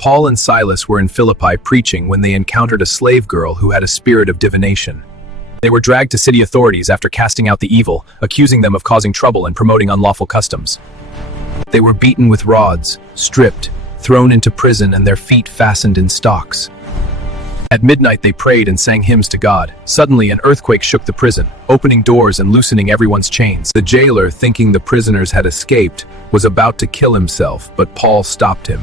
Paul and Silas were in Philippi preaching when they encountered a slave girl who had a spirit of divination. They were dragged to city authorities after casting out the evil, accusing them of causing trouble and promoting unlawful customs. They were beaten with rods, stripped, thrown into prison, and their feet fastened in stocks. At midnight they prayed and sang hymns to God. Suddenly an earthquake shook the prison, opening doors and loosening everyone's chains. The jailer, thinking the prisoners had escaped, was about to kill himself, but Paul stopped him.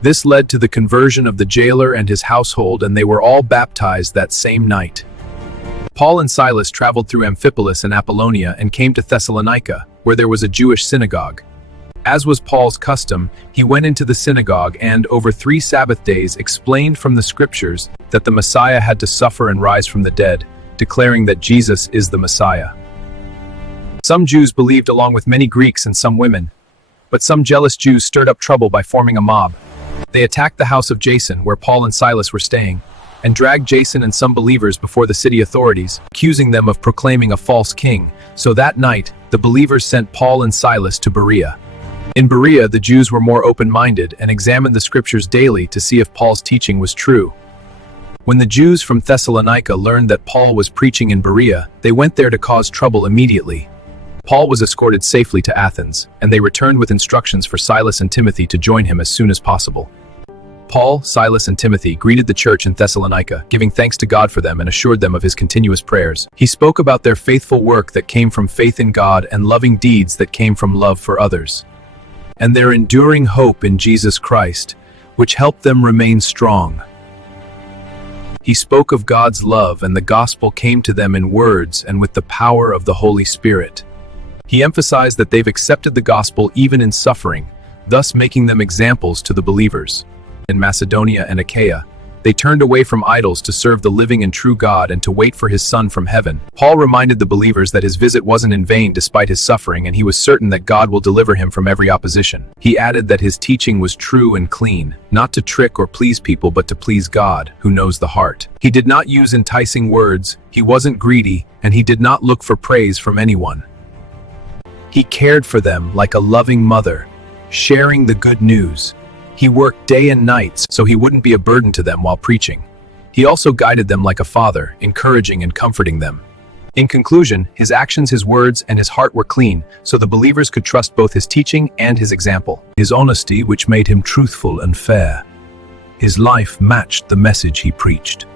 This led to the conversion of the jailer and his household, and they were all baptized that same night. Paul and Silas traveled through Amphipolis and Apollonia and came to Thessalonica, where there was a Jewish synagogue. As was Paul's custom, he went into the synagogue and, over 3 Sabbath days, explained from the scriptures that the Messiah had to suffer and rise from the dead, declaring that Jesus is the Messiah. Some Jews believed along with many Greeks and some women, but some jealous Jews stirred up trouble by forming a mob. They attacked the house of Jason, where Paul and Silas were staying, and dragged Jason and some believers before the city authorities, accusing them of proclaiming a false king. So that night, the believers sent Paul and Silas to Berea. In Berea, the Jews were more open-minded and examined the scriptures daily to see if Paul's teaching was true. When the Jews from Thessalonica learned that Paul was preaching in Berea, they went there to cause trouble immediately. Paul was escorted safely to Athens, and they returned with instructions for Silas and Timothy to join him as soon as possible. Paul, Silas, and Timothy greeted the church in Thessalonica, giving thanks to God for them and assured them of his continuous prayers. He spoke about their faithful work that came from faith in God and loving deeds that came from love for others, and their enduring hope in Jesus Christ, which helped them remain strong. He spoke of God's love, and the gospel came to them in words and with the power of the Holy Spirit. He emphasized that they've accepted the gospel even in suffering, thus making them examples to the believers. In Macedonia and Achaia, they turned away from idols to serve the living and true God and to wait for his Son from heaven. Paul reminded the believers that his visit wasn't in vain despite his suffering, and he was certain that God will deliver him from every opposition. He added that his teaching was true and clean, not to trick or please people but to please God, who knows the heart. He did not use enticing words, he wasn't greedy, and he did not look for praise from anyone. He cared for them like a loving mother, sharing the good news. He worked day and night so he wouldn't be a burden to them while preaching. He also guided them like a father, encouraging and comforting them. In conclusion, his actions, his words, and his heart were clean, so the believers could trust both his teaching and his example. His honesty, which made him truthful and fair. His life matched the message he preached.